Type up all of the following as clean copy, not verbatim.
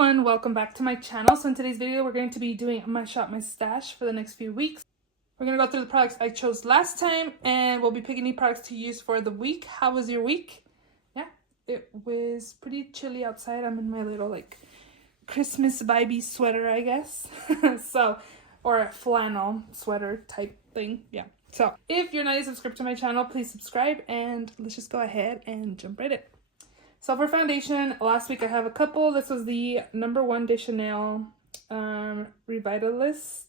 everyone, welcome back to my channel. So in today's video we're going to be doing my shop, my stash for the next few weeks. We're going to go through the products I chose last time and we'll be picking any products to use for the week. How was your week? Yeah, it was pretty chilly outside. I'm in my little like Christmas vibey sweater, I guess. Or a flannel sweater type thing. Yeah. So if you're not yet subscribed to my channel, please subscribe and let's just go ahead and jump right in. So for foundation, last week I have a couple. This was the number 1 de Chanel Revitalist.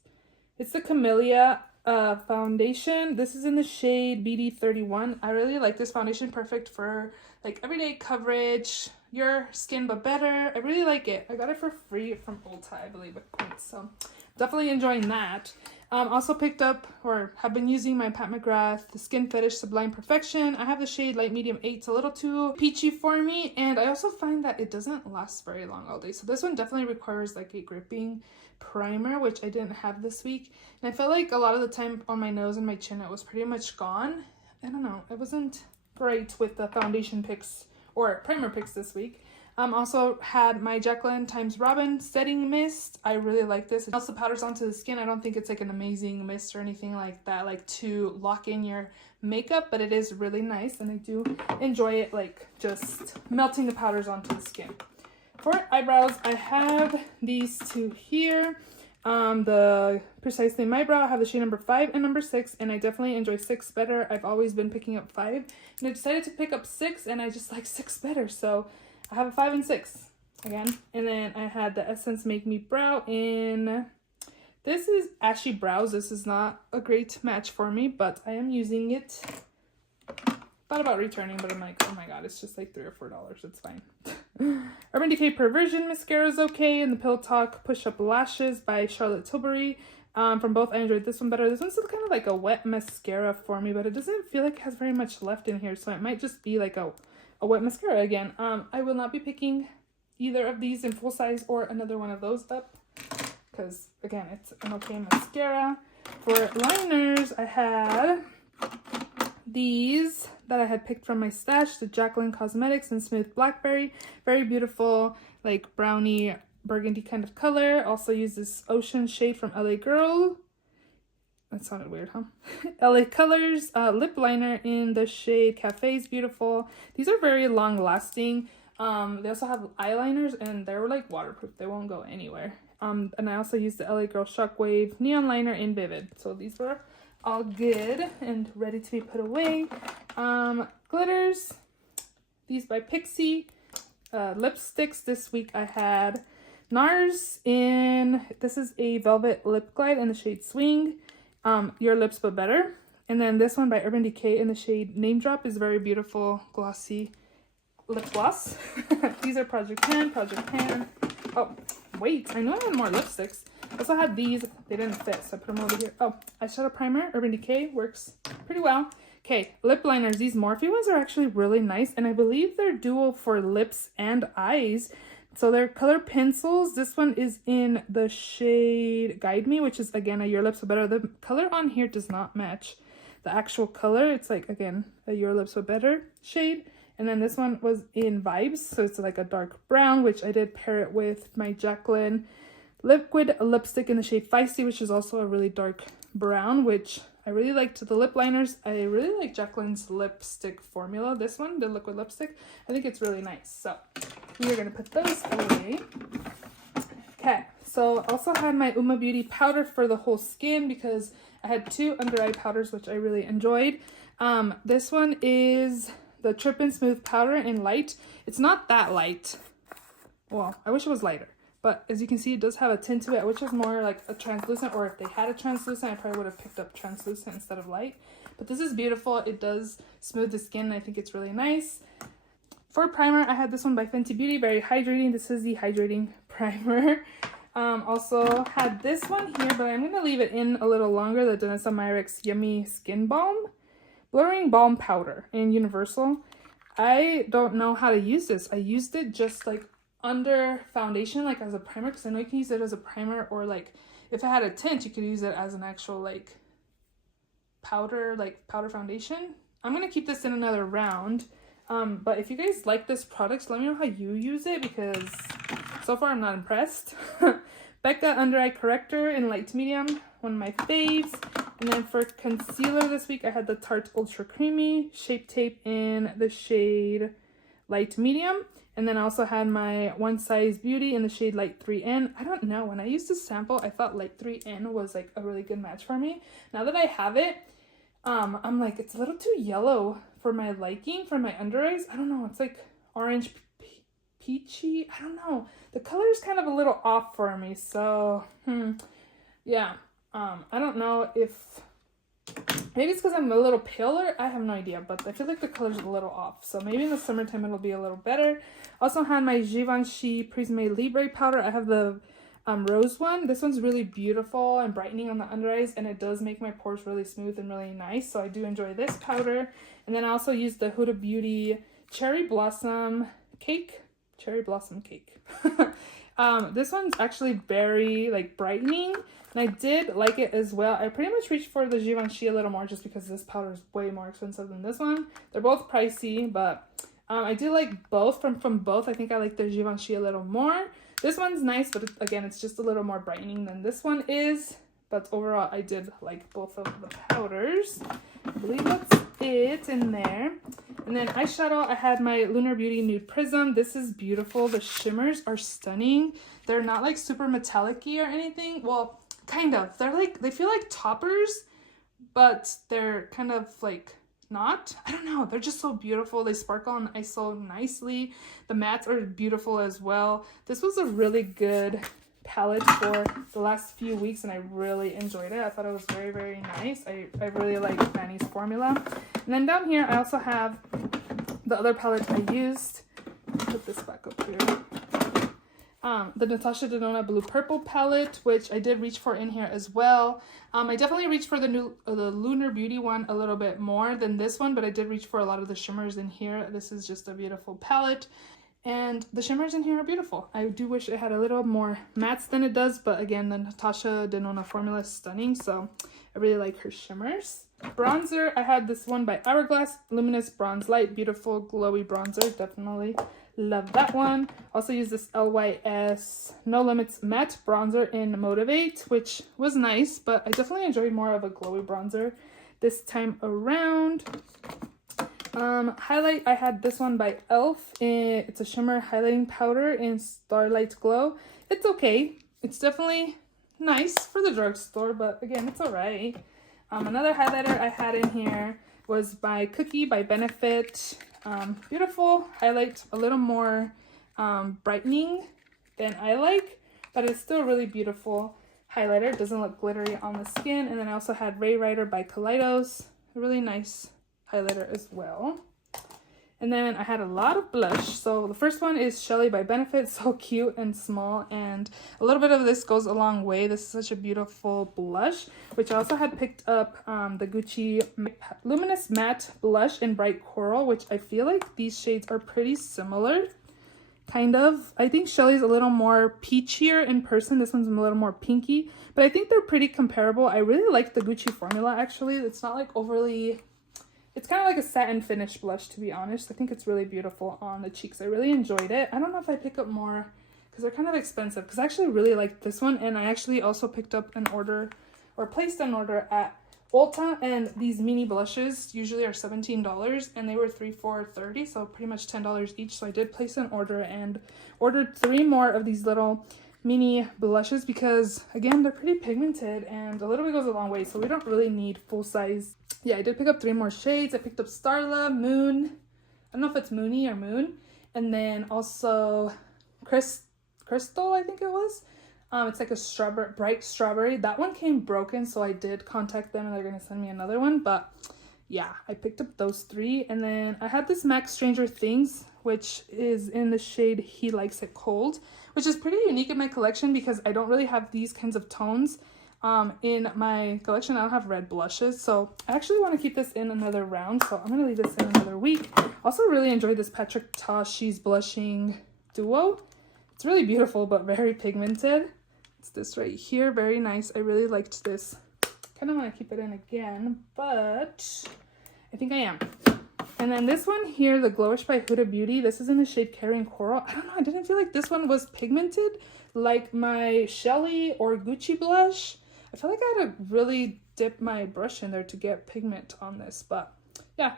It's the Camellia foundation. This is in the shade BD31. I really like this foundation. Perfect for like everyday coverage, your skin but better. I really like it. I got it for free from Ulta, I believe, with points. So definitely enjoying that. Also picked up or have been using my Pat McGrath the Skin Fetish Sublime Perfection. I have the shade light medium 8. It's a little too peachy for me, and I also find that it doesn't last very long all day. So this one definitely requires like a gripping primer, which I didn't have this week. And I felt like a lot of the time on my nose and my chin it was pretty much gone. I don't know, it wasn't great with the foundation picks or primer picks this week. Also had my Jaclyn x Robin setting mist. I really like this. It also powders onto the skin. I don't think it's like an amazing mist or anything like that, like to lock in your makeup, but it is really nice and I do enjoy it, like just melting the powders onto the skin. For eyebrows, I have these two here. The Precisely My Brow, I have the shade number 5 and number 6, and I definitely enjoy 6 better. I've always been picking up 5, and I decided to pick up 6, and I just like 6 better, so I have a 5 and 6 again. And then I had the Essence Make Me Brow in, this is Ashy Brows. This is not a great match for me, but I am using it. Thought about returning, but I'm like, oh my god, it's just like $3 or $4. It's fine. Urban Decay Perversion Mascara is okay, and the Pillow Talk Push Up Lashes by Charlotte Tilbury. From both, I enjoyed this one better. This one's kind of like a wet mascara for me, but it doesn't feel like it has very much left in here, so it might just be like a wet mascara again. I will not be picking either of these in full size or another one of those up, because again, it's an okay mascara. For liners, I had these that I had picked from my stash, the Jaclyn Cosmetics and Smooth Blackberry. Very beautiful, like brownie burgundy kind of color. Also use this Ocean shade from LA Girl. That sounded weird, huh? LA Colors lip liner in the shade Cafe is beautiful. These are very long lasting. They also have eyeliners and they're like waterproof. They won't go anywhere. And I also used the LA Girl Shockwave neon liner in Vivid. So these were all good and ready to be put away. Glitters, these by Pixi. Lipsticks this week I had NARS in, this is a Velvet Lip Glide in the shade Swing. Your Lips But Better. And then this one by Urban Decay in the shade Name Drop is very beautiful glossy lip gloss. These are Project Pan. Oh, wait, I know I had more lipsticks. I also had these. They didn't fit, so I put them over here. Oh, eyeshadow primer, Urban Decay, works pretty well. Okay, lip liners. These Morphe ones are actually really nice, and I believe they're dual for lips and eyes. So they're color pencils. This one is in the shade Guide Me, which is, again, a Your Lips Are Better. The color on here does not match the actual color. It's like, again, a Your Lips Are Better shade. And then this one was in Vibes, so it's like a dark brown, which I did pair it with my Jaclyn liquid lipstick in the shade Feisty, which is also a really dark brown, which I really liked. The lip liners, I really like Jaclyn's lipstick formula. This one, the liquid lipstick, I think it's really nice. So we are going to put those away. Okay, so I also had my Uma Beauty powder for the whole skin because I had 2 under eye powders, which I really enjoyed. This one is the Trippin' Smooth powder in light. It's not that light. Well, I wish it was lighter. But as you can see, it does have a tint to it. I wish it was more like a translucent, or if they had a translucent, I probably would have picked up translucent instead of light. But this is beautiful. It does smooth the skin. I think it's really nice. For primer, I had this one by Fenty Beauty, very hydrating. This is the hydrating primer. Also had this one here, but I'm going to leave it in a little longer, the Danessa Myricks Yummy Skin Balm. Blurring Balm Powder in Universal. I don't know how to use this. I used it just like under foundation, like as a primer, because I know you can use it as a primer, or like if it had a tint you could use it as an actual like powder foundation. I'm gonna keep this in another round, but if you guys like this product, let me know how you use it, because so far I'm not impressed. Becca Under Eye Corrector in light medium, one of my faves. And then for concealer this week, I had the Tarte Ultra Creamy Shape Tape in the shade light medium. And then I also had my One Size Beauty in the shade light 3N. I don't know, when I used this sample, I thought light 3N was like a really good match for me. Now that I have it, I'm like, it's a little too yellow for my liking, for my under eyes. I don't know, it's like orange peachy. I don't know. The color is kind of a little off for me. So, yeah. I don't know if maybe it's because I'm a little paler. I have no idea, but I feel like the color's a little off. So maybe in the summertime it'll be a little better. Also had my Givenchy Prisme Libre powder. I have the rose one. This one's really beautiful and brightening on the under eyes, and it does make my pores really smooth and really nice. So I do enjoy this powder. And then I also used the Huda Beauty Cherry Blossom Cake. This one's actually very like brightening, and I did like it as well. I pretty much reached for the Givenchy a little more just because this powder is way more expensive than this one. They're both pricey, but I do like both. From both, I think I like the Givenchy a little more. This one's nice, but again, it's just a little more brightening than this one is. But overall, I did like both of the powders. I believe that's it in there. And then eyeshadow, I had my Lunar Beauty Nude Prism. This is beautiful. The shimmers are stunning. They're not like super metallic-y or anything. Well, kind of. They're like, they feel like toppers, but they're kind of like not. I don't know. They're just so beautiful. They sparkle on ice so nicely. The mattes are beautiful as well. This was a really good palette for the last few weeks, and I really enjoyed it. I thought it was very, very nice. I really like Fanny's formula. And then down here, I also have the other palette I used. Put this back up here. The Natasha Denona Blue Purple palette, which I did reach for in here as well. I definitely reached for the Lunar Beauty one a little bit more than this one, but I did reach for a lot of the shimmers in here. This is just a beautiful palette. And the shimmers in here are beautiful. I do wish it had a little more mattes than it does, but again, the Natasha Denona formula is stunning, so I really like her shimmers. Bronzer, I had this one by Hourglass, Luminous Bronze Light, beautiful glowy bronzer, definitely love that one. Also used this LYS No Limits Matte Bronzer in Motivate, which was nice, but I definitely enjoyed more of a glowy bronzer this time around. Highlight, I had this one by e.l.f. It's a shimmer highlighting powder in Starlight Glow. It's okay. It's definitely nice for the drugstore, but again, it's alright. Another highlighter I had in here was by Cookie by Benefit. Beautiful highlight, a little more brightening than I like, but it's still really beautiful highlighter. It doesn't look glittery on the skin. And then I also had Ray Rider by Kaleidos, a really nice highlighter as well. And then I had a lot of blush. So the first one is Shelly by Benefit, so cute and small, and a little bit of this goes a long way. This is such a beautiful blush, which I also had picked up the Gucci Luminous Matte Blush in Bright Coral, which I feel like these shades are pretty similar, kind of. I think Shelly's a little more peachier in person. This one's a little more pinky, but I think they're pretty comparable. I really like the Gucci formula, actually. It's not like overly... It's kind of like a satin finish blush, to be honest. I think it's really beautiful on the cheeks. I really enjoyed it. I don't know if I pick up more because they're kind of expensive, because I actually really like this one, and I actually also picked up an order or placed an order at Ulta, and these mini blushes usually are $17 and they were $3 for $30, so pretty much $10 each. So I did place an order and ordered 3 more of these little mini blushes because again, they're pretty pigmented and a little bit goes a long way, so we don't really need full size. Yeah, I did pick up 3 more shades. I picked up Starla, Moon, I don't know if it's Moony or Moon, and then also Crystal, I think it was. It's like a strawberry, bright strawberry. That one came broken, so I did contact them and they're gonna send me another one. But yeah, I picked up those 3. And then I had this MAC Stranger Things, which is in the shade He Likes It Cold, which is pretty unique in my collection because I don't really have these kinds of tones in my collection. I don't have red blushes, so I actually want to keep this in another round, so I'm going to leave this in another week. Also really enjoyed this Patrick Ta She's Blushing Duo. It's really beautiful, but very pigmented. It's this right here, very nice. I really liked this. Kind of want to keep it in again, but I think I am. And then this one here, the Glowish by Huda Beauty. This is in the shade Carrying Coral. I don't know, I didn't feel like this one was pigmented like my Shelly or Gucci blush. I feel like I had to really dip my brush in there to get pigment on this, but yeah,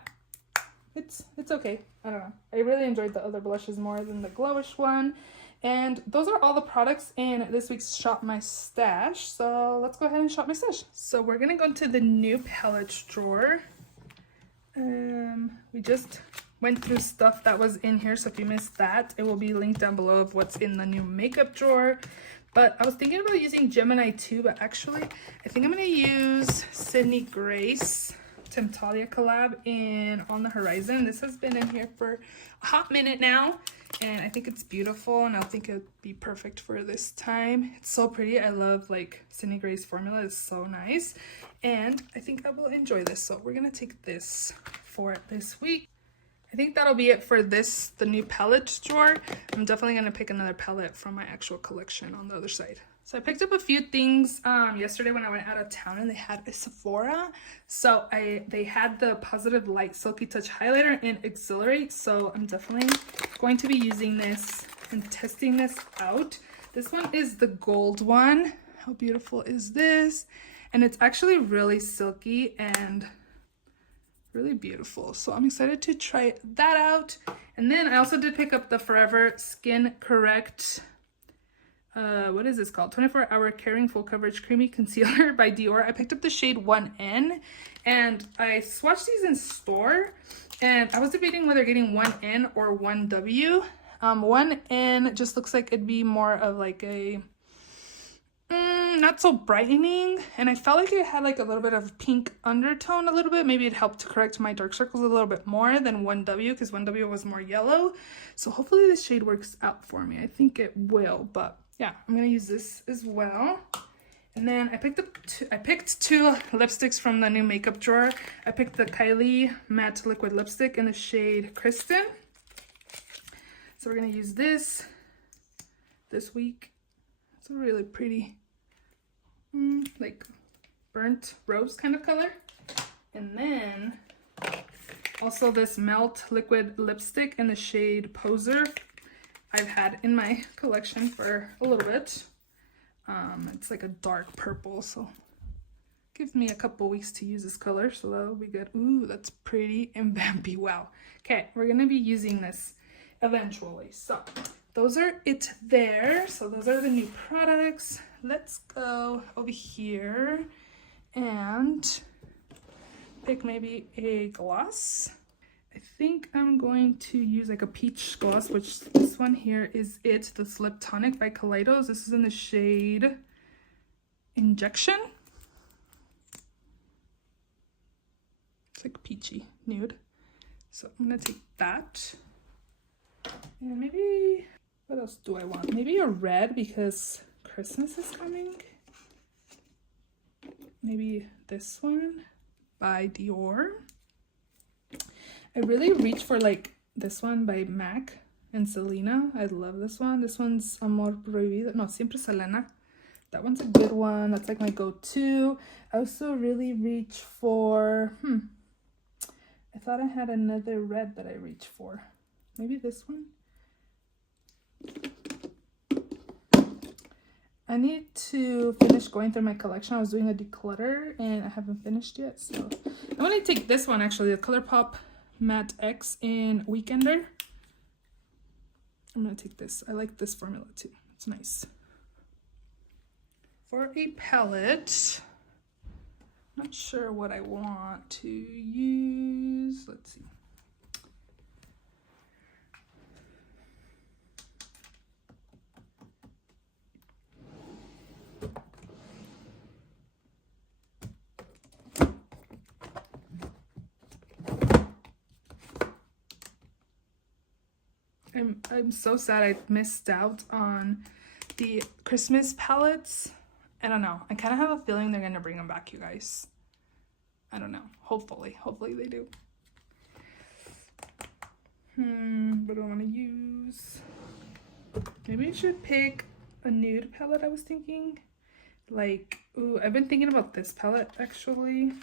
it's okay. I don't know. I really enjoyed the other blushes more than the Glowish one. And those are all the products in this week's Shop My Stash. So let's go ahead and shop my stash. So we're gonna go into the new palettes drawer. We just went through stuff that was in here, so if you missed that, it will be linked down below of what's in the new makeup drawer. But I was thinking about using Gemini 2, but actually I think I'm gonna use Sydney Grace Temptalia collab in On the Horizon. This has been in here for a hot minute now, and I think it's beautiful, and I think it'd be perfect for this time. It's so pretty. I love like Sydney Grace formula. It's so nice, and I think I will enjoy this. So we're gonna take this for this week. I think that'll be it for this, the new palette drawer. I'm definitely gonna pick another palette from my actual collection on the other side. So I picked up a few things yesterday when I went out of town, and they had a Sephora. So they had the Positive Light Silky Touch Highlighter in Exhilarate. So I'm definitely going to be using this and testing this out. This one is the gold one. How beautiful is this? And it's actually really silky and really beautiful. So I'm excited to try that out. And then I also did pick up the Forever Skin Correct, what is this called? 24-hour Caring Full Coverage Creamy Concealer by Dior. I picked up the shade 1N, and I swatched these in store, and I was debating whether getting 1N or 1W. 1N just looks like it'd be more of like a not so brightening, and I felt like it had like a little bit of pink undertone a little bit. Maybe it helped to correct my dark circles a little bit more than 1W, because 1W was more yellow. So hopefully this shade works out for me. I think it will, but yeah, I'm gonna use this as well. And then I picked two lipsticks from the new makeup drawer. I picked the Kylie Matte Liquid Lipstick in the shade Kristen. So we're gonna use this week. It's a really pretty, like burnt rose kind of color. And then also this Melt Liquid Lipstick in the shade Poser. I've had in my collection for a little bit. It's like a dark purple, so gives me a couple weeks to use this color, so that'll be good. Ooh, that's pretty and vampy. Wow. Okay, we're gonna be using this eventually. So those are it there. So those are the new products. Let's go over here and pick maybe a gloss. I think I'm going to use like a peach gloss, which this one here is it, the Lip Tonic by Kaleidos. This is in the shade Injection. It's like peachy nude. So I'm gonna take that. And maybe, what else do I want? Maybe a red, because Christmas is coming. Maybe this one by Dior. I really reach for like this one by MAC and Selena. I love this one. This one's Amor Prohibido. No, Siempre Selena. That one's a good one. That's like my go-to. I also really reach for, I thought I had another red that I reach for. Maybe this one? I need to finish going through my collection. I was doing a declutter and I haven't finished yet. So I'm going to take this one actually, the ColourPop Matte X in Weekender. I'm going to take this. I like this formula too. It's nice. For a palette, not sure what I want to use. Let's see. I'm so sad I missed out on the Christmas palettes. I don't know. I kind of have a feeling they're going to bring them back, you guys. I don't know. Hopefully they do. What do I want to use? Maybe I should pick a nude palette, I was thinking. Like, ooh, I've been thinking about this palette, actually.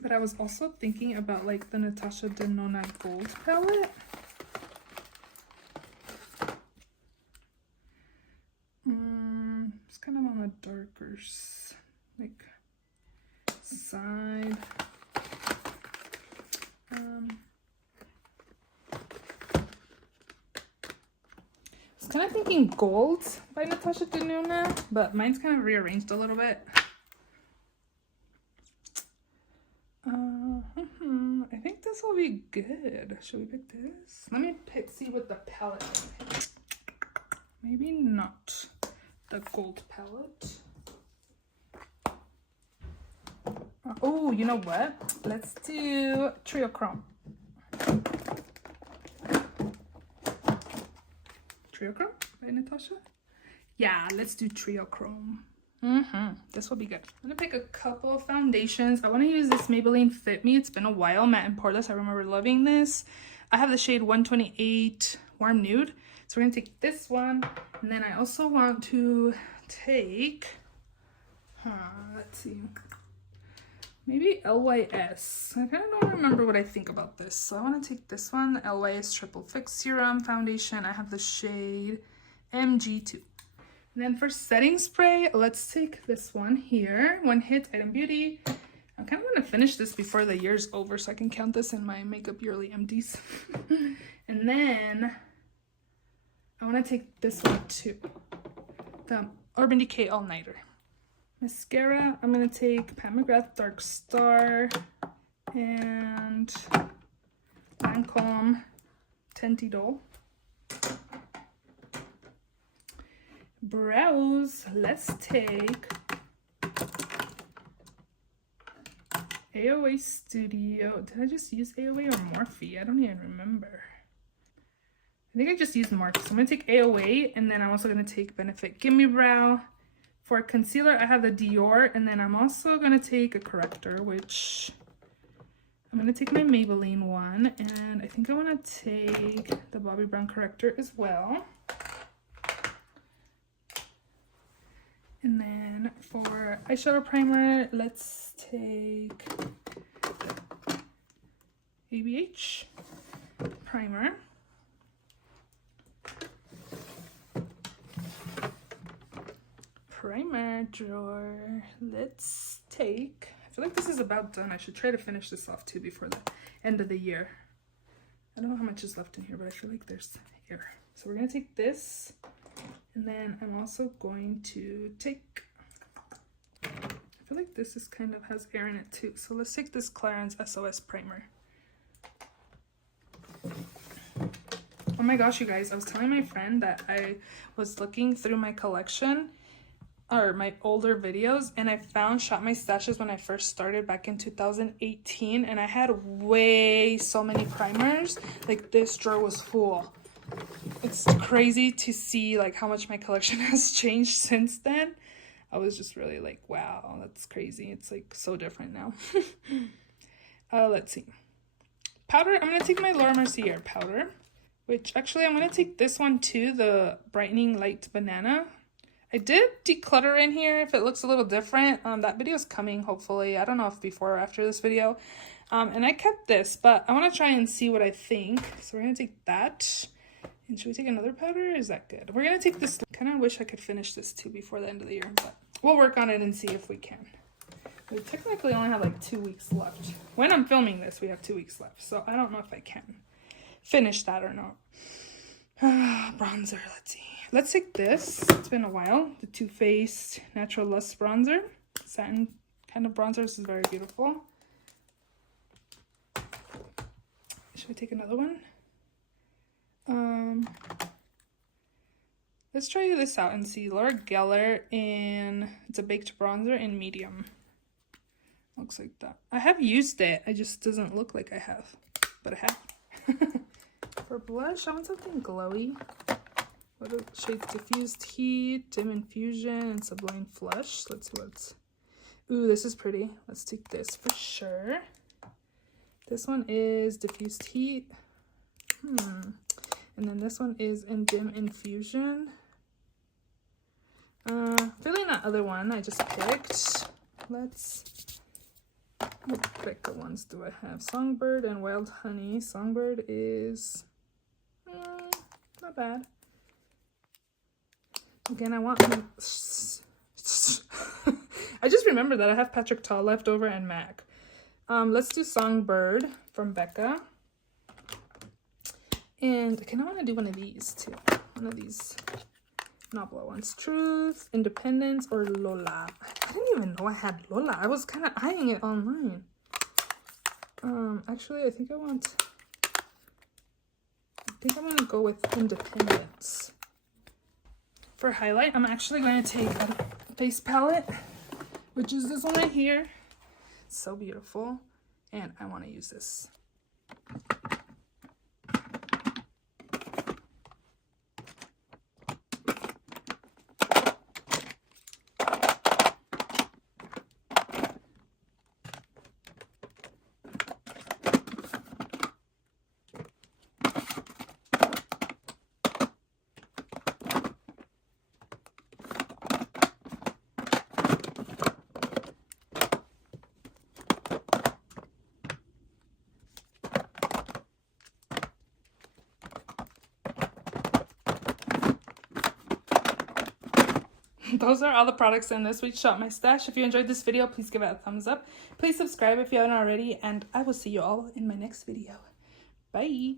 But I was also thinking about like the Natasha Denona Gold palette. It's kind of on a darker like side. I was kind of thinking Gold by Natasha Denona, but mine's kind of rearranged a little bit. I think this will be good. Should we pick this? Let me see what the palette is. Maybe not the gold palette. Oh, you know what? Let's do Triochrome. Triochrome by Natasha? Yeah, let's do Triochrome. This will be good. I'm gonna pick a couple of foundations. I want to use this Maybelline Fit Me. It's been a while. Matte and Poreless. I remember loving this. I have the shade 128 Warm Nude. So we're gonna take this one, and then I also want to take, let's see, maybe LYS. I kind of don't remember what I think about this. So I want to take this one, LYS Triple Fix Serum Foundation. I have the shade MG2. And then for setting spray, let's take this one here. One Hit Item Beauty. I kind of want to finish this before the year's over so I can count this in my makeup yearly empties. And then I want to take this one too. The Urban Decay All Nighter. Mascara, I'm going to take Pat McGrath Dark Star and Lancome Tenti Doll. Brows, let's take AOA Studio. Did I just use AOA or Morphe? I don't even remember. I think I just used Morphe. So I'm going to take AOA, and then I'm also going to take Benefit Gimme Brow. For concealer, I have the Dior, and then I'm also going to take a corrector, which I'm going to take my Maybelline one, and I think I want to take the Bobbi Brown corrector as well. And then for eyeshadow primer, let's take ABH primer. Primer drawer. Let's take, I feel like this is about done. I should try to finish this off too before the end of the year. I don't know how much is left in here, but I feel like there's air. So we're going to take this. And then I'm also going to take, I feel like this is kind of has air in it too. So let's take this Clarins SOS primer. Oh my gosh, you guys, I was telling my friend that I was looking through my collection or my older videos, and I found Shop My Stashes when I first started back in 2018, and I had so many primers. Like, this drawer was full. It's crazy to see like how much my collection has changed since then. I was just really like, wow, that's crazy. It's like so different now. Let's see. Powder, I'm going to take my Laura Mercier powder, which actually I'm going to take this one too, the Brightening Light Banana. I did declutter in here if it looks a little different. That video is coming, hopefully. I don't know if before or after this video. And I kept this, but I want to try and see what I think. So we're going to take that. And should we take another powder? Is that good? We're going to take this. Kind of wish I could finish this too before the end of the year, but we'll work on it and see if we can. We technically only have like 2 weeks left. When I'm filming this, we have 2 weeks left. So I don't know if I can finish that or not. Bronzer, let's see. Let's take this. It's been a while. The Too Faced Natural Lust Bronzer. Satin kind of bronzer. This is very beautiful. Should we take another one? Let's try this out and see. Laura Geller in, it's a baked bronzer in medium. Looks like that. I have used it. It just doesn't look like I have, but I have. For blush, I want something glowy. What are shades? Diffused Heat, Dim Infusion, and Sublime Flush. Let's see what's... Ooh, this is pretty. Let's take this for sure. This one is Diffused Heat. And then this one is in Dim Infusion. Feeling that other one I just picked. Let's What Becca ones do I have? Songbird and Wild Honey. Songbird is not bad. Again, I want I just remember that I have Patrick Ta left over and MAC. Let's do Songbird from Becca. And I kind of want to do one of these too. One of these Nabla ones. Truth, Independence, or Lola. I didn't even know I had Lola. I was kind of eyeing it online. Actually, I think I'm going to go with Independence. For highlight, I'm actually going to take a face palette, which is this one right here. It's so beautiful. And I want to use this. Those are all the products in this week's Shop My Stash. If you enjoyed this video, please give it a thumbs up. Please subscribe if you haven't already, and I will see you all in my next video. Bye!